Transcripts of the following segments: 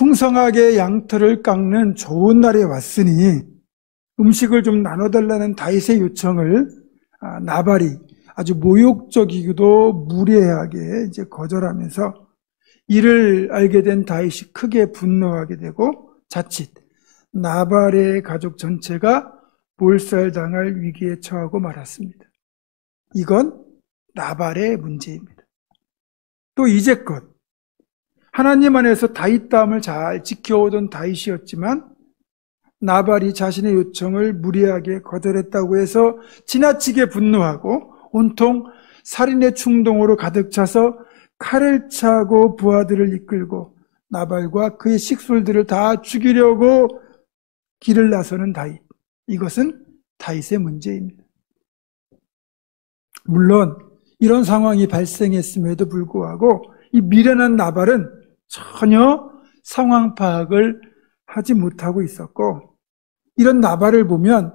풍성하게 양털을 깎는 좋은 날에 왔으니 음식을 좀 나눠달라는 다윗의 요청을 나발이 아주 모욕적이기도 무례하게 이제 거절하면서 이를 알게 된 다윗이 크게 분노하게 되고 자칫 나발의 가족 전체가 몰살당할 위기에 처하고 말았습니다. 이건 나발의 문제입니다. 또 이제껏 하나님 안에서 다윗다움을 잘 지켜오던 다윗이었지만 나발이 자신의 요청을 무리하게 거절했다고 해서 지나치게 분노하고 온통 살인의 충동으로 가득 차서 칼을 차고 부하들을 이끌고 나발과 그의 식솔들을 다 죽이려고 길을 나서는 다윗. 이것은 다윗의 문제입니다. 물론 이런 상황이 발생했음에도 불구하고 이 미련한 나발은 전혀 상황 파악을 하지 못하고 있었고, 이런 나발을 보면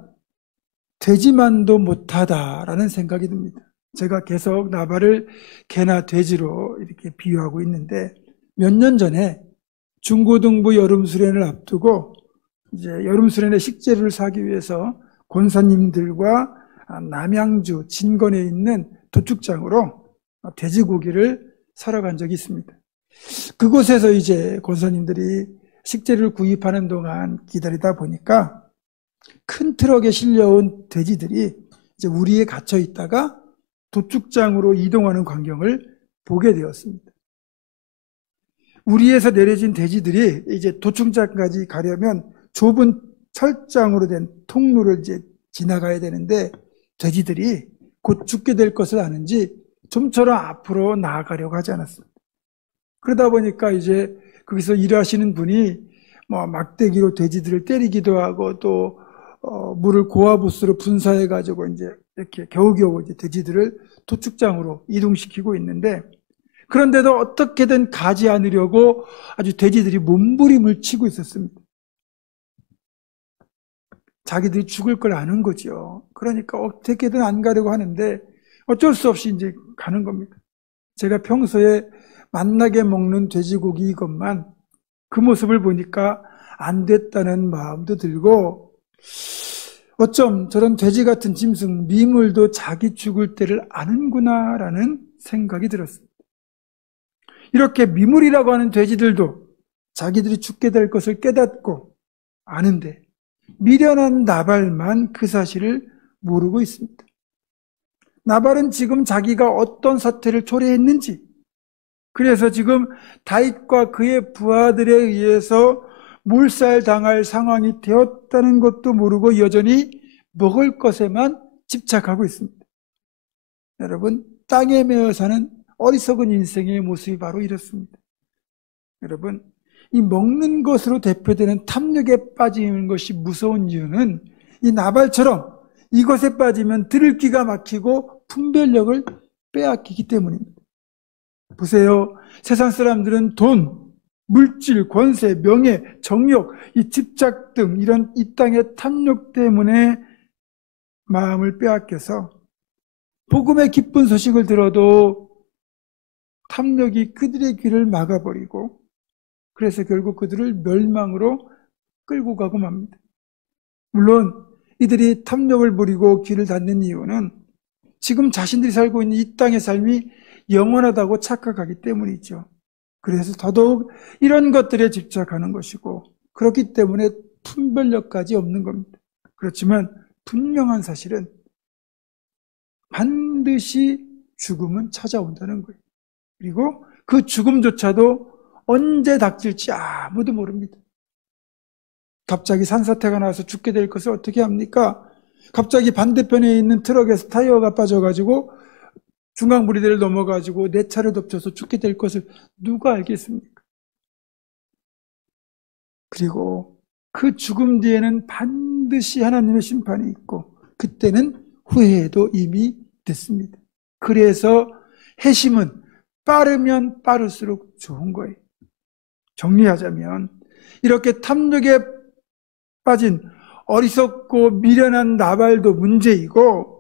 돼지만도 못하다라는 생각이 듭니다. 제가 계속 나발을 개나 돼지로 이렇게 비유하고 있는데, 몇 년 전에 중고등부 여름수련을 앞두고 이제 여름수련의 식재료를 사기 위해서 권사님들과 남양주 진건에 있는 도축장으로 돼지고기를 사러 간 적이 있습니다. 그곳에서 이제 권사님들이 식재료를 구입하는 동안 기다리다 보니까 큰 트럭에 실려온 돼지들이 이제 우리에 갇혀 있다가 도축장으로 이동하는 광경을 보게 되었습니다. 우리에서 내려진 돼지들이 이제 도축장까지 가려면 좁은 철장으로 된 통로를 이제 지나가야 되는데, 돼지들이 곧 죽게 될 것을 아는지 좀처럼 앞으로 나아가려고 하지 않았습니다. 그러다 보니까 이제 거기서 일하시는 분이 뭐 막대기로 돼지들을 때리기도 하고 또 물을 고아부스로 분사해 가지고 이제 이렇게 겨우겨우 이제 돼지들을 도축장으로 이동시키고 있는데, 그런데도 어떻게든 가지 않으려고 아주 돼지들이 몸부림을 치고 있었습니다. 자기들이 죽을 걸 아는 거죠. 그러니까 어떻게든 안 가려고 하는데 어쩔 수 없이 이제 가는 겁니다. 제가 평소에 맛나게 먹는 돼지고기 이것만 그 모습을 보니까 안 됐다는 마음도 들고, 어쩜 저런 돼지 같은 짐승 미물도 자기 죽을 때를 아는구나라는 생각이 들었습니다. 이렇게 미물이라고 하는 돼지들도 자기들이 죽게 될 것을 깨닫고 아는데 미련한 나발만 그 사실을 모르고 있습니다. 나발은 지금 자기가 어떤 사태를 초래했는지, 그래서 지금 다윗과 그의 부하들에 의해서 몰살당할 상황이 되었다는 것도 모르고 여전히 먹을 것에만 집착하고 있습니다. 여러분, 땅에 매여 사는 어리석은 인생의 모습이 바로 이렇습니다. 여러분, 이 먹는 것으로 대표되는 탐욕에 빠지는 것이 무서운 이유는 이 나발처럼 이것에 빠지면 들을 기가 막히고 분별력을 빼앗기기 때문입니다. 보세요. 세상 사람들은 돈, 물질, 권세, 명예, 정욕, 이 집착 등 이런 이 땅의 탐욕 때문에 마음을 빼앗겨서 복음의 기쁜 소식을 들어도 탐욕이 그들의 귀를 막아버리고, 그래서 결국 그들을 멸망으로 끌고 가고 맙니다. 물론 이들이 탐욕을 부리고 귀를 닫는 이유는 지금 자신들이 살고 있는 이 땅의 삶이 영원하다고 착각하기 때문이죠. 그래서 더더욱 이런 것들에 집착하는 것이고, 그렇기 때문에 분별력까지 없는 겁니다. 그렇지만 분명한 사실은 반드시 죽음은 찾아온다는 거예요. 그리고 그 죽음조차도 언제 닥칠지 아무도 모릅니다. 갑자기 산사태가 나서 죽게 될 것을 어떻게 합니까? 갑자기 반대편에 있는 트럭에서 타이어가 빠져가지고 중앙부리대를 넘어가지고 내 차를 덮쳐서 죽게 될 것을 누가 알겠습니까? 그리고 그 죽음 뒤에는 반드시 하나님의 심판이 있고, 그때는 후회도 이미 됐습니다. 그래서 회심은 빠르면 빠를수록 좋은 거예요. 정리하자면 이렇게 탐욕에 빠진 어리석고 미련한 나발도 문제이고,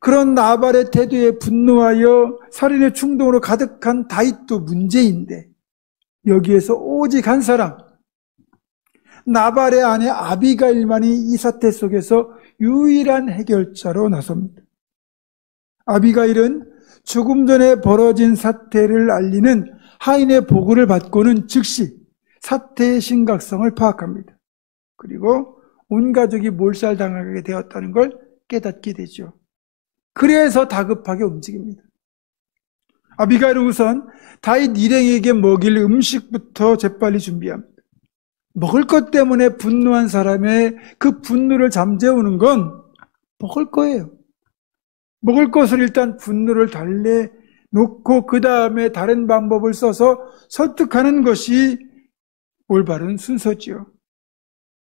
그런 나발의 태도에 분노하여 살인의 충동으로 가득한 다윗도 문제인데, 여기에서 오직 한 사람, 나발의 아내 아비가일만이 이 사태 속에서 유일한 해결자로 나섭니다. 아비가일은 조금 전에 벌어진 사태를 알리는 하인의 보고를 받고는 즉시 사태의 심각성을 파악합니다. 그리고 온 가족이 몰살당하게 되었다는 걸 깨닫게 되죠. 그래서 다급하게 움직입니다. 아비가일은 우선 다윗 일행에게 먹일 음식부터 재빨리 준비합니다. 먹을 것 때문에 분노한 사람의 그 분노를 잠재우는 건 먹을 거예요. 먹을 것을 일단 분노를 달래놓고 그 다음에 다른 방법을 써서 설득하는 것이 올바른 순서지요.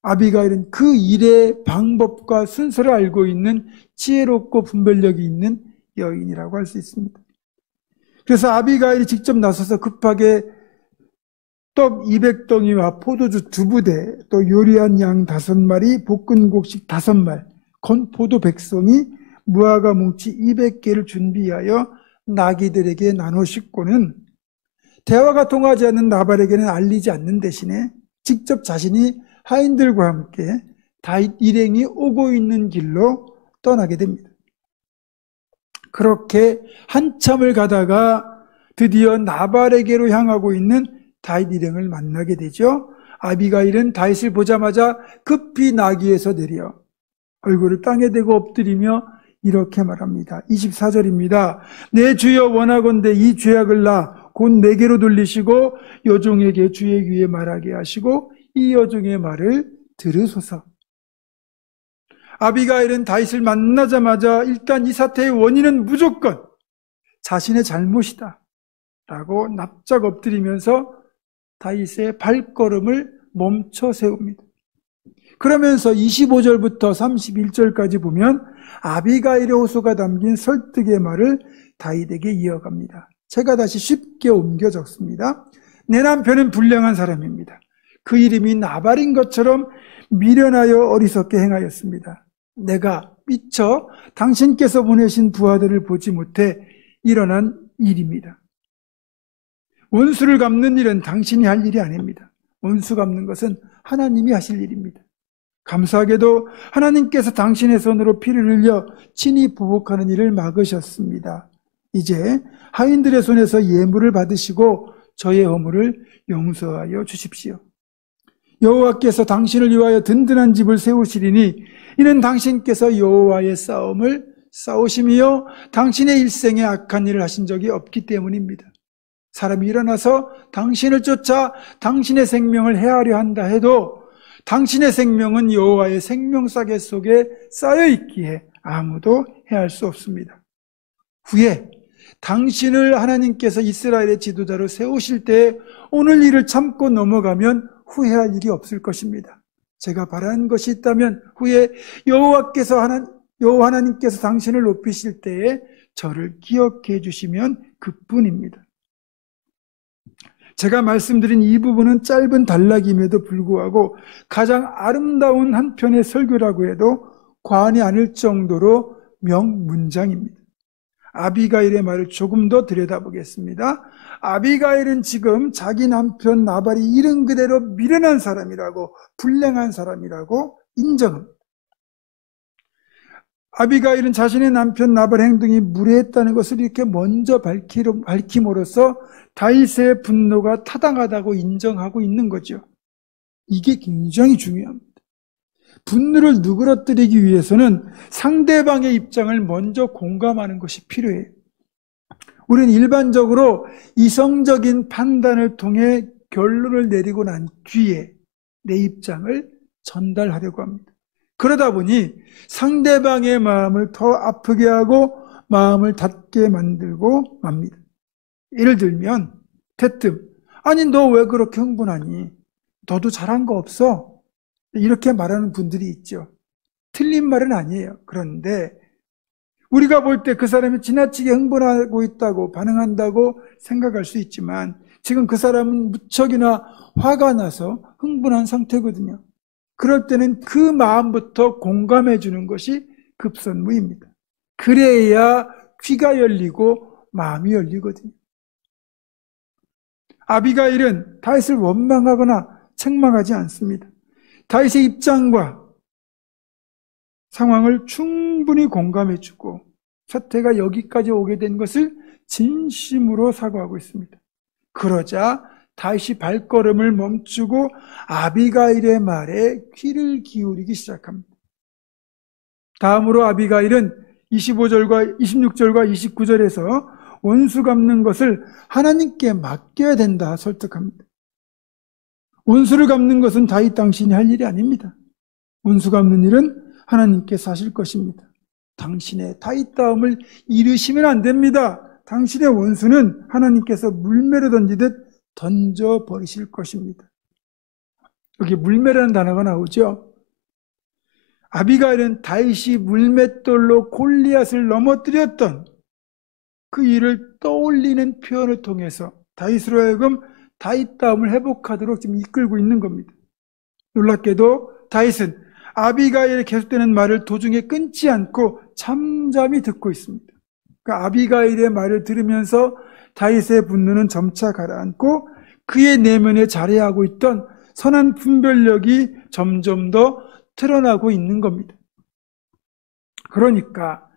아비가일은 그 일의 방법과 순서를 알고 있는 지혜롭고 분별력이 있는 여인이라고 할 수 있습니다. 그래서 아비가일이 직접 나서서 급하게 떡 200덩이와 포도주 2부대, 또 요리한 양 5마리, 볶은 곡식 5말, 건포도 100송이, 무화과 뭉치 200개를 준비하여 나귀들에게 나눠 싣고는 대화가 통하지 않는 나발에게는 알리지 않는 대신에 직접 자신이 하인들과 함께 다윗 일행이 오고 있는 길로 떠나게 됩니다. 그렇게 한참을 가다가 드디어 나발에게로 향하고 있는 다윗 일행을 만나게 되죠. 아비가일은 다윗을 보자마자 급히 나귀에서 내려 얼굴을 땅에 대고 엎드리며 이렇게 말합니다. 24절입니다. 내 주여 원하건대 이 죄악을 나 곧 내게로 돌리시고 여종에게 주의 귀에 말하게 하시고 이 여종의 말을 들으소서. 아비가일은 다윗을 만나자마자 일단 이 사태의 원인은 무조건 자신의 잘못이다 라고 납작 엎드리면서 다윗의 발걸음을 멈춰 세웁니다. 그러면서 25절부터 31절까지 보면 아비가일의 호소가 담긴 설득의 말을 다윗에게 이어갑니다. 제가 다시 쉽게 옮겨 적습니다. 내 남편은 불량한 사람입니다. 그 이름이 나발인 것처럼 미련하여 어리석게 행하였습니다. 내가 미처 당신께서 보내신 부하들을 보지 못해 일어난 일입니다. 원수를 갚는 일은 당신이 할 일이 아닙니다. 원수 갚는 것은 하나님이 하실 일입니다. 감사하게도 하나님께서 당신의 손으로 피를 흘려 친히 보복하는 일을 막으셨습니다. 이제 하인들의 손에서 예물을 받으시고 저의 허물을 용서하여 주십시오. 여호와께서 당신을 위하여 든든한 집을 세우시리니 이는 당신께서 여호와의 싸움을 싸우시며 당신의 일생에 악한 일을 하신 적이 없기 때문입니다. 사람이 일어나서 당신을 쫓아 당신의 생명을 해하려 한다 해도 당신의 생명은 여호와의 생명싸개 속에 쌓여 있기에 아무도 해할 수 없습니다. 후에 당신을 하나님께서 이스라엘의 지도자로 세우실 때 오늘 일을 참고 넘어가면 후회할 일이 없을 것입니다. 제가 바라는 것이 있다면 후에 여호와 하나님께서 당신을 높이실 때에 저를 기억해 주시면 그뿐입니다. 제가 말씀드린 이 부분은 짧은 단락임에도 불구하고 가장 아름다운 한 편의 설교라고 해도 과언이 아닐 정도로 명문장입니다. 아비가일의 말을 조금 더 들여다보겠습니다. 아비가일은 지금 자기 남편 나발이 이름 그대로 미련한 사람이라고, 불량한 사람이라고 인정합니다. 아비가일은 자신의 남편 나발 행동이 무례했다는 것을 이렇게 먼저 밝힘으로써 다윗의 분노가 타당하다고 인정하고 있는 거죠. 이게 굉장히 중요합니다. 분노를 누그러뜨리기 위해서는 상대방의 입장을 먼저 공감하는 것이 필요해요. 우리는 일반적으로 이성적인 판단을 통해 결론을 내리고 난 뒤에 내 입장을 전달하려고 합니다. 그러다 보니 상대방의 마음을 더 아프게 하고 마음을 닫게 만들고 맙니다. 예를 들면 대뜸 아니 너 왜 그렇게 흥분하니? 너도 잘한 거 없어? 이렇게 말하는 분들이 있죠. 틀린 말은 아니에요. 그런데 우리가 볼 때 그 사람이 지나치게 흥분하고 있다고 반응한다고 생각할 수 있지만 지금 그 사람은 무척이나 화가 나서 흥분한 상태거든요. 그럴 때는 그 마음부터 공감해 주는 것이 급선무입니다. 그래야 귀가 열리고 마음이 열리거든요. 아비가일은 다윗을 원망하거나 책망하지 않습니다. 다윗의 입장과 상황을 충분히 공감해주고 사태가 여기까지 오게 된 것을 진심으로 사과하고 있습니다. 그러자 다윗이 발걸음을 멈추고 아비가일의 말에 귀를 기울이기 시작합니다. 다음으로 아비가일은 25절과 26절과 29절에서 원수 갚는 것을 하나님께 맡겨야 된다 설득합니다. 원수를 갚는 것은 다윗 당신이 할 일이 아닙니다. 원수 갚는 일은 하나님께서 하실 것입니다. 당신의 다윗다움을 잃으시면 안 됩니다. 당신의 원수는 하나님께서 물매로 던지듯 던져버리실 것입니다. 여기 물매라는 단어가 나오죠. 아비가일은 다윗이 물맷돌로 골리앗을 넘어뜨렸던 그 일을 떠올리는 표현을 통해서 다윗으로 하여금 다윗다움을 회복하도록 지금 이끌고 있는 겁니다. 놀랍게도 다윗은 아비가일의 계속되는 말을 도중에 끊지 않고 잠잠히 듣고 있습니다. 그러니까 아비가일의 말을 들으면서 다윗의 분노는 점차 가라앉고 그의 내면에 자리하고 있던 선한 분별력이 점점 더 드러나고 있는 겁니다. 그러니까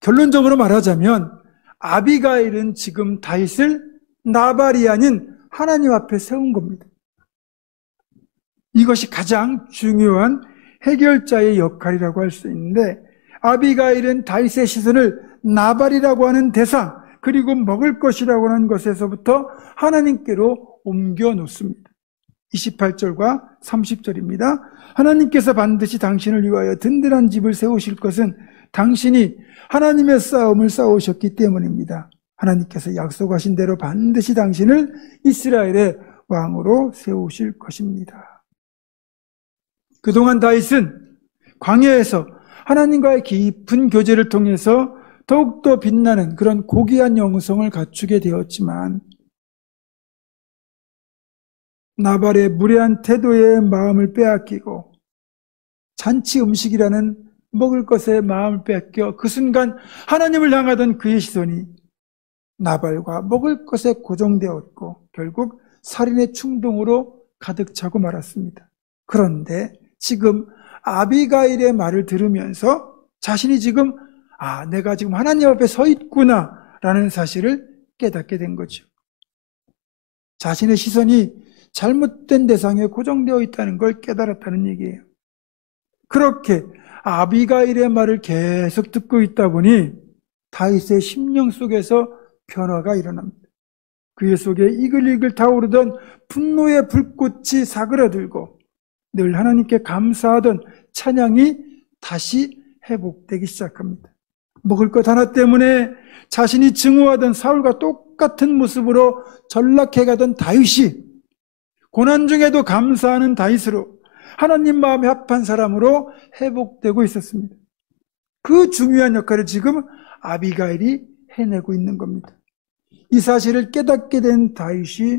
결론적으로 말하자면 아비가일은 지금 다윗을 나발이 아닌 하나님 앞에 세운 겁니다. 이것이 가장 중요한 해결자의 역할이라고 할 수 있는데 아비가일은 다윗의 시선을 나발이라고 하는 대상 그리고 먹을 것이라고 하는 것에서부터 하나님께로 옮겨 놓습니다. 28절과 30절입니다. 하나님께서 반드시 당신을 위하여 든든한 집을 세우실 것은 당신이 하나님의 싸움을 싸우셨기 때문입니다. 하나님께서 약속하신 대로 반드시 당신을 이스라엘의 왕으로 세우실 것입니다. 그동안 다윗은 광야에서 하나님과의 깊은 교제를 통해서 더욱더 빛나는 그런 고귀한 영성을 갖추게 되었지만 나발의 무례한 태도에 마음을 빼앗기고 잔치 음식이라는 먹을 것에 마음을 뺏겨 그 순간 하나님을 향하던 그의 시선이 나발과 먹을 것에 고정되었고 결국 살인의 충동으로 가득 차고 말았습니다. 그런데 지금 아비가일의 말을 들으면서 자신이 지금 내가 지금 하나님 앞에 서 있구나 라는 사실을 깨닫게 된 거죠. 자신의 시선이 잘못된 대상에 고정되어 있다는 걸 깨달았다는 얘기예요. 그렇게 아비가일의 말을 계속 듣고 있다 보니 다윗의 심령 속에서 변화가 일어납니다. 그의 속에 이글이글 타오르던 분노의 불꽃이 사그라들고 늘 하나님께 감사하던 찬양이 다시 회복되기 시작합니다. 먹을 것 하나 때문에 자신이 증오하던 사울과 똑같은 모습으로 전락해가던 다윗이 고난 중에도 감사하는 다윗으로 하나님 마음에 합한 사람으로 회복되고 있었습니다. 그 중요한 역할을 지금 아비가일이 해내고 있는 겁니다. 이 사실을 깨닫게 된 다윗이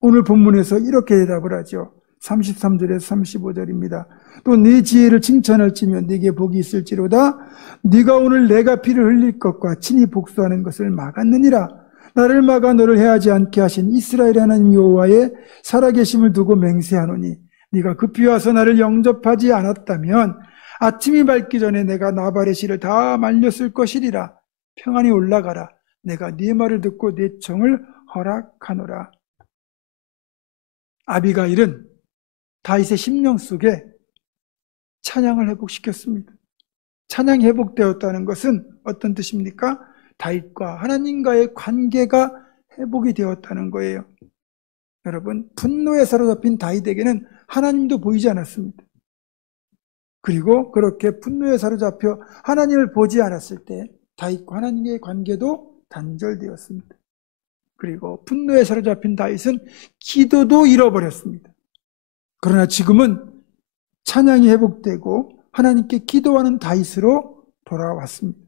오늘 본문에서 이렇게 대답을 하죠. 33절에서 35절입니다. 또 네 지혜를 칭찬할지면 네게 복이 있을지로다. 네가 오늘 내가 피를 흘릴 것과 친히 복수하는 것을 막았느니라. 나를 막아 너를 해하지 않게 하신 이스라엘 하나님 여호와의 살아계심을 두고 맹세하노니 네가 급히 와서 나를 영접하지 않았다면 아침이 밝기 전에 내가 나발의 씨를 다 말렸을 것이리라. 평안히 올라가라. 내가 네 말을 듣고 네 청을 허락하노라. 아비가일은 다윗의 심령 속에 찬양을 회복시켰습니다. 찬양이 회복되었다는 것은 어떤 뜻입니까? 다윗과 하나님과의 관계가 회복이 되었다는 거예요. 여러분, 분노에 사로잡힌 다윗에게는 하나님도 보이지 않았습니다. 그리고 그렇게 분노에 사로잡혀 하나님을 보지 않았을 때 다윗과 하나님의 관계도 단절되었습니다. 그리고 분노에 사로잡힌 다윗은 기도도 잃어버렸습니다. 그러나 지금은 찬양이 회복되고 하나님께 기도하는 다윗으로 돌아왔습니다.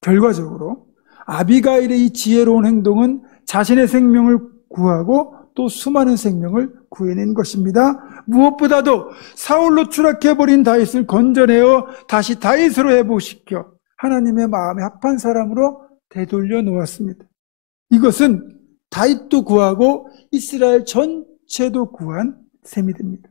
결과적으로 아비가일의 이 지혜로운 행동은 자신의 생명을 구하고 또 수많은 생명을 구해낸 것입니다. 무엇보다도 사울로 추락해버린 다윗을 건져내어 다시 다윗으로 회복시켜 하나님의 마음에 합한 사람으로 되돌려 놓았습니다. 이것은 다윗도 구하고 이스라엘 전체도 구한 셈이 됩니다.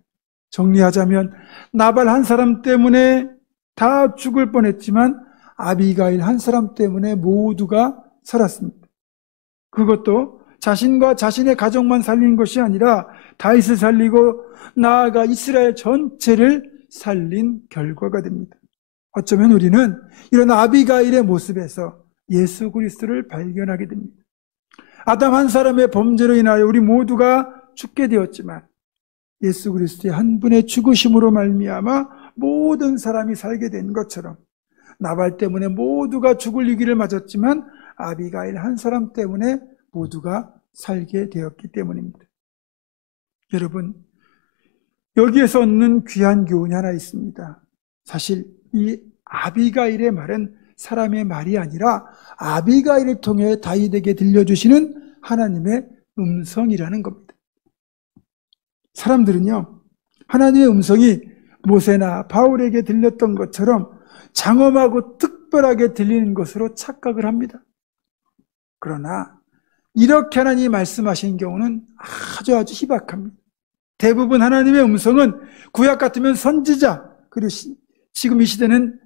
정리하자면 나발 한 사람 때문에 다 죽을 뻔했지만 아비가일 한 사람 때문에 모두가 살았습니다. 그것도 자신과 자신의 가족만 살린 것이 아니라 다윗을 살리고 나아가 이스라엘 전체를 살린 결과가 됩니다. 어쩌면 우리는 이런 아비가일의 모습에서 예수 그리스도를 발견하게 됩니다. 아담 한 사람의 범죄로 인하여 우리 모두가 죽게 되었지만 예수 그리스도의 한 분의 죽으심으로 말미암아 모든 사람이 살게 된 것처럼 나발 때문에 모두가 죽을 위기를 맞았지만 아비가일 한 사람 때문에 모두가 살게 되었기 때문입니다. 여러분, 여기에서 얻는 귀한 교훈이 하나 있습니다. 사실 이 아비가일의 말은 사람의 말이 아니라 아비가일을 통해 다윗에게 들려주시는 하나님의 음성이라는 겁니다. 사람들은요, 하나님의 음성이 모세나 바울에게 들렸던 것처럼 장엄하고 특별하게 들리는 것으로 착각을 합니다. 그러나 이렇게 하나님이 말씀하신 경우는 아주 희박합니다. 대부분 하나님의 음성은 구약 같으면 선지자, 그리고 지금 이 시대는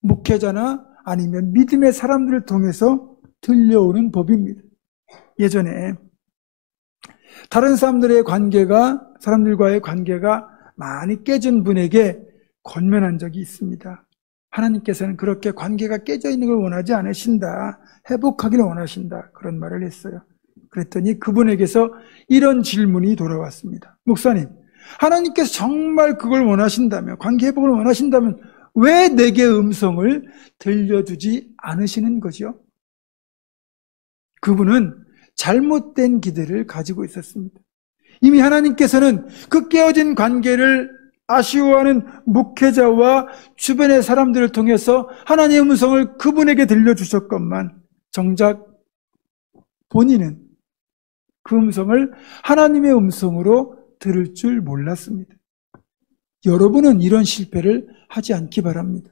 목회자나 아니면 믿음의 사람들을 통해서 들려오는 법입니다. 예전에 다른 사람들과의 관계가 많이 깨진 분에게 권면한 적이 있습니다. 하나님께서는 그렇게 관계가 깨져 있는 걸 원하지 않으신다. 회복하기를 원하신다. 그런 말을 했어요. 그랬더니 그분에게서 이런 질문이 돌아왔습니다. 목사님, 하나님께서 정말 그걸 원하신다면, 관계 회복을 원하신다면 왜 내게 음성을 들려주지 않으시는 거죠? 그분은 잘못된 기대를 가지고 있었습니다. 이미 하나님께서는 그 깨어진 관계를 아쉬워하는 목회자와 주변의 사람들을 통해서 하나님의 음성을 그분에게 들려주셨건만 정작 본인은 그 음성을 하나님의 음성으로 들을 줄 몰랐습니다. 여러분은 이런 실패를 하지 않기 바랍니다.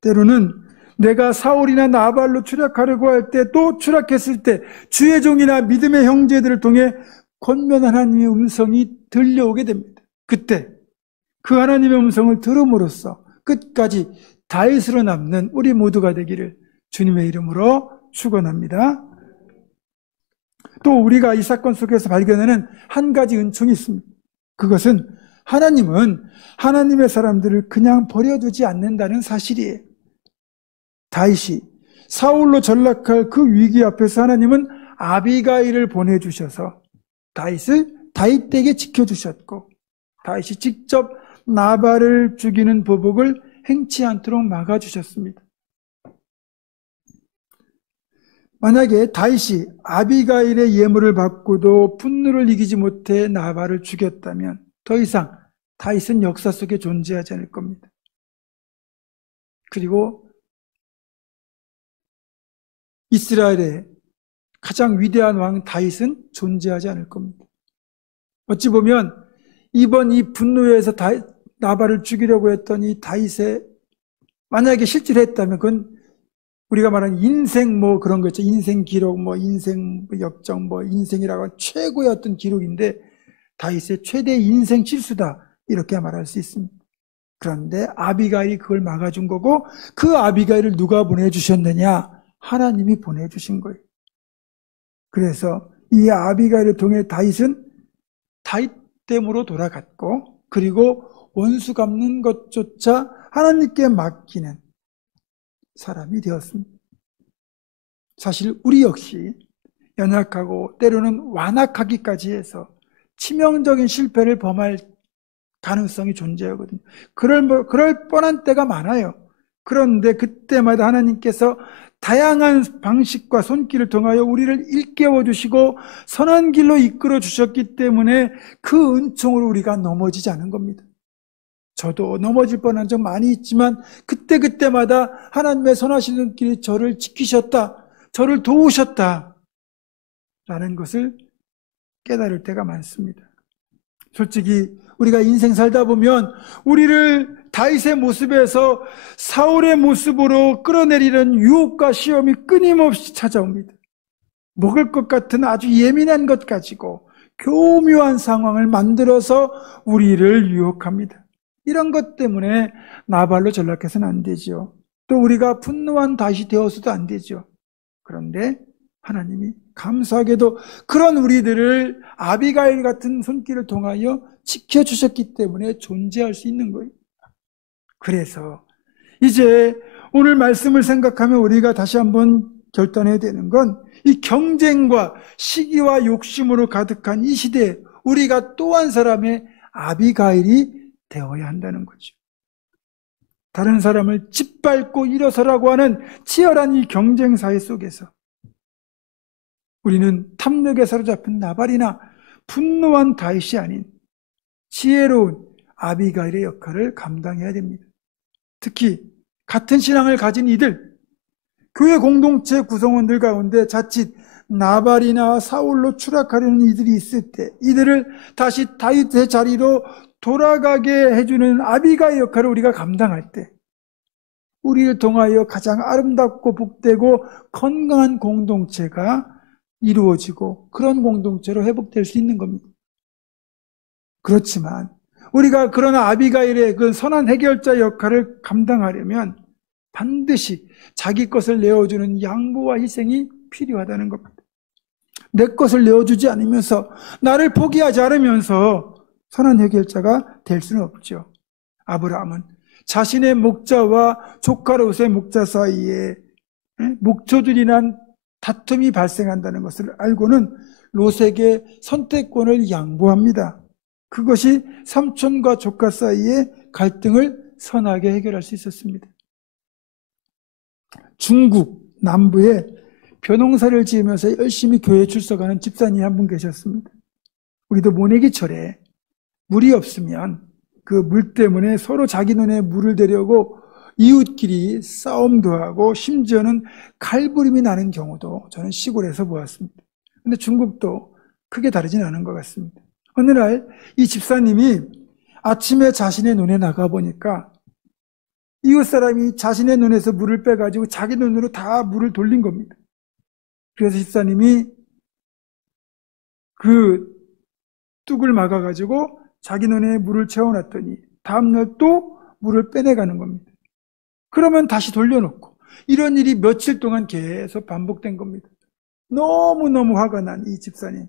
때로는 내가 사울이나 나발로 추락하려고 할 때, 또 추락했을 때 주의 종이나 믿음의 형제들을 통해 권면 하나님의 음성이 들려오게 됩니다. 그때 그 하나님의 음성을 들음으로써 끝까지 다윗으로 남는 우리 모두가 되기를 주님의 이름으로 축원합니다. 또 우리가 이 사건 속에서 발견하는 한 가지 은총이 있습니다. 그것은 하나님은 하나님의 사람들을 그냥 버려두지 않는다는 사실이에요. 다윗이 사울로 전락할 그 위기 앞에서 하나님은 아비가일을 보내주셔서 다윗에게 지켜주셨고, 다윗이 직접 나발을 죽이는 보복을 행치 않도록 막아주셨습니다. 만약에 다윗이 아비가일의 예물을 받고도 분노를 이기지 못해 나발을 죽였다면 더 이상 다윗은 역사 속에 존재하지 않을 겁니다. 그리고 이스라엘의 가장 위대한 왕 다윗은 존재하지 않을 겁니다. 어찌 보면 이번 이 분노에서 나발을 죽이려고 했던 이 다윗의, 만약에 실제로 했다면 그건 우리가 말하는 인생 그런 거 있죠. 인생 기록, 인생 역정, 인생이라고 하는 최고의 어떤 기록인데 다윗의 최대 인생 실수다, 이렇게 말할 수 있습니다. 그런데 아비가일이 그걸 막아준 거고, 그 아비가일을 누가 보내주셨느냐? 하나님이 보내주신 거예요. 그래서 이 아비가일을 통해 다윗은 다윗됨으로 돌아갔고, 그리고 원수 갚는 것조차 하나님께 맡기는 사람이 되었습니다. 사실 우리 역시 연약하고 때로는 완악하기까지 해서 치명적인 실패를 범할 가능성이 존재하거든요. 그럴 뻔한 때가 많아요. 그런데 그때마다 하나님께서 다양한 방식과 손길을 통하여 우리를 일깨워 주시고 선한 길로 이끌어 주셨기 때문에 그 은총으로 우리가 넘어지지 않은 겁니다. 저도 넘어질 뻔한 적 많이 있지만 그때마다 하나님의 선하신 눈길이 저를 지키셨다, 저를 도우셨다 라는 것을 깨달을 때가 많습니다. 솔직히 우리가 인생 살다 보면 우리를 다윗의 모습에서 사울의 모습으로 끌어내리는 유혹과 시험이 끊임없이 찾아옵니다. 먹을 것 같은 아주 예민한 것 가지고 교묘한 상황을 만들어서 우리를 유혹합니다. 이런 것 때문에 나발로 전락해서는 안 되죠. 또 우리가 분노한 다시 되어서도 안 되죠. 그런데 하나님이 감사하게도 그런 우리들을 아비가일 같은 손길을 통하여 지켜주셨기 때문에 존재할 수 있는 거예요. 그래서 이제 오늘 말씀을 생각하면 우리가 다시 한번 결단해야 되는 건 이 경쟁과 시기와 욕심으로 가득한 이 시대에 우리가 또 한 사람의 아비가일이 되어야 한다는 거죠. 다른 사람을 짓밟고 일어서라고 하는 치열한 이 경쟁 사회 속에서 우리는 탐욕에 사로잡힌 나발이나 분노한 다윗이 아닌 지혜로운 아비가일의 역할을 감당해야 됩니다. 특히 같은 신앙을 가진 이들, 교회 공동체 구성원들 가운데 자칫 나발이나 사울로 추락하려는 이들이 있을 때 이들을 다시 다윗의 자리로 돌아가게 해주는 아비가의 역할을 우리가 감당할 때 우리를 통하여 가장 아름답고 복되고 건강한 공동체가 이루어지고 그런 공동체로 회복될 수 있는 겁니다. 그렇지만 우리가 그런 아비가일의 그 선한 해결자 역할을 감당하려면 반드시 자기 것을 내어주는 양보와 희생이 필요하다는 겁니다. 내 것을 내어주지 않으면서 나를 포기하지 않으면서 선한 해결자가 될 수는 없죠. 아브라함은 자신의 목자와 조카 롯의 목자 사이에 목초들이 난 다툼이 발생한다는 것을 알고는 롯에게 선택권을 양보합니다. 그것이 삼촌과 조카 사이의 갈등을 선하게 해결할 수 있었습니다. 중국 남부에 벼농사를 지으면서 열심히 교회에 출석하는 집사님이 한 분 계셨습니다. 우리도 모내기철에 물이 없으면 그 물 때문에 서로 자기 눈에 물을 대려고 이웃끼리 싸움도 하고 심지어는 칼부림이 나는 경우도 저는 시골에서 보았습니다. 그런데 중국도 크게 다르진 않은 것 같습니다. 어느 날 이 집사님이 아침에 자신의 눈에 나가보니까 이웃 사람이 자신의 눈에서 물을 빼가지고 자기 눈으로 다 물을 돌린 겁니다. 그래서 집사님이 그 뚝을 막아가지고 자기 눈에 물을 채워놨더니 다음날 또 물을 빼내가는 겁니다. 그러면 다시 돌려놓고 이런 일이 며칠 동안 계속 반복된 겁니다. 너무너무 화가 난 이 집사님,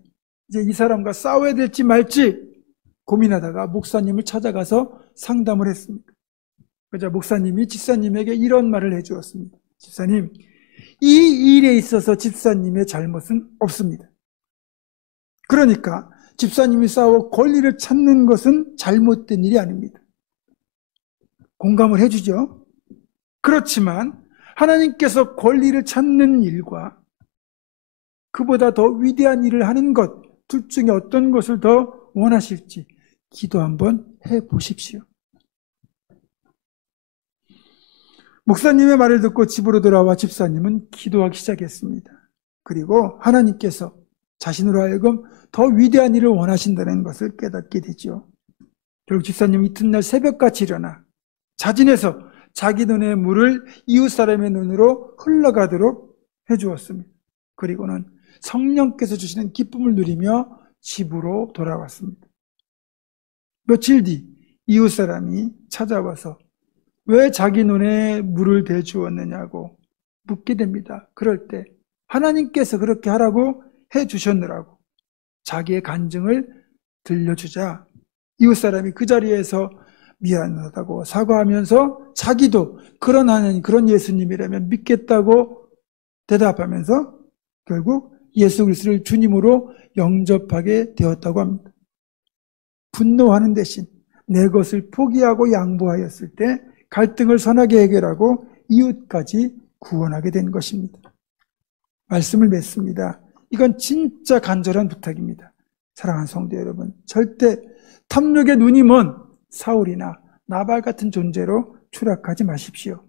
이제 이 사람과 싸워야 될지 말지 고민하다가 목사님을 찾아가서 상담을 했습니다. 그러자 목사님이 집사님에게 이런 말을 해주었습니다. 집사님, 이 일에 있어서 집사님의 잘못은 없습니다. 그러니까 집사님이 싸워 권리를 찾는 것은 잘못된 일이 아닙니다. 공감을 해주죠. 그렇지만 하나님께서 권리를 찾는 일과 그보다 더 위대한 일을 하는 것, 둘 중에 어떤 것을 더 원하실지 기도 한번 해보십시오. 목사님의 말을 듣고 집으로 돌아와 집사님은 기도하기 시작했습니다. 그리고 하나님께서 자신으로 하여금 더 위대한 일을 원하신다는 것을 깨닫게 되죠. 결국 집사님은 이튿날 새벽같이 일어나 자진해서 자기 눈의 물을 이웃 사람의 눈으로 흘러가도록 해주었습니다. 그리고는 성령께서 주시는 기쁨을 누리며 집으로 돌아왔습니다. 며칠 뒤 이웃 사람이 찾아와서 왜 자기 눈에 물을 대주었느냐고 묻게 됩니다. 그럴 때 하나님께서 그렇게 하라고 해주셨느라고 자기의 간증을 들려주자 이웃 사람이 그 자리에서 미안하다고 사과하면서 자기도 그런 하나님, 그런 예수님이라면 믿겠다고 대답하면서 결국 예수 그리스도를 주님으로 영접하게 되었다고 합니다. 분노하는 대신 내 것을 포기하고 양보하였을 때 갈등을 선하게 해결하고 이웃까지 구원하게 된 것입니다. 말씀을 맺습니다. 이건 진짜 간절한 부탁입니다. 사랑하는 성도 여러분, 절대 탐욕의 눈이 먼 사울이나 나발 같은 존재로 추락하지 마십시오.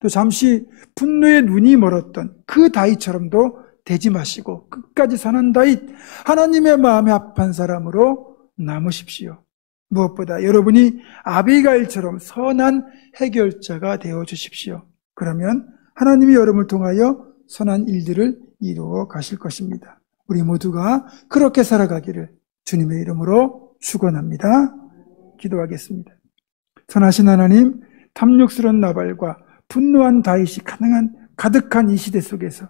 또 잠시 분노의 눈이 멀었던 그 다윗처럼도 되지 마시고 끝까지 선한 다윗, 하나님의 마음에 합한 사람으로 남으십시오. 무엇보다 여러분이 아비가일처럼 선한 해결자가 되어 주십시오. 그러면 하나님이 여러분을 통하여 선한 일들을 이루어 가실 것입니다. 우리 모두가 그렇게 살아가기를 주님의 이름으로 축원합니다. 기도하겠습니다. 선하신 하나님, 탐욕스러운 나발과 분노한 다윗이 가득한 이 시대 속에서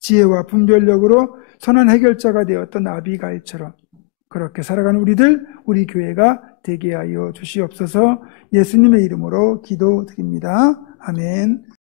지혜와 분별력으로 선한 해결자가 되었던 아비가일처럼 그렇게 살아가는 우리 교회가 되게 하여 주시옵소서. 예수님의 이름으로 기도드립니다. 아멘.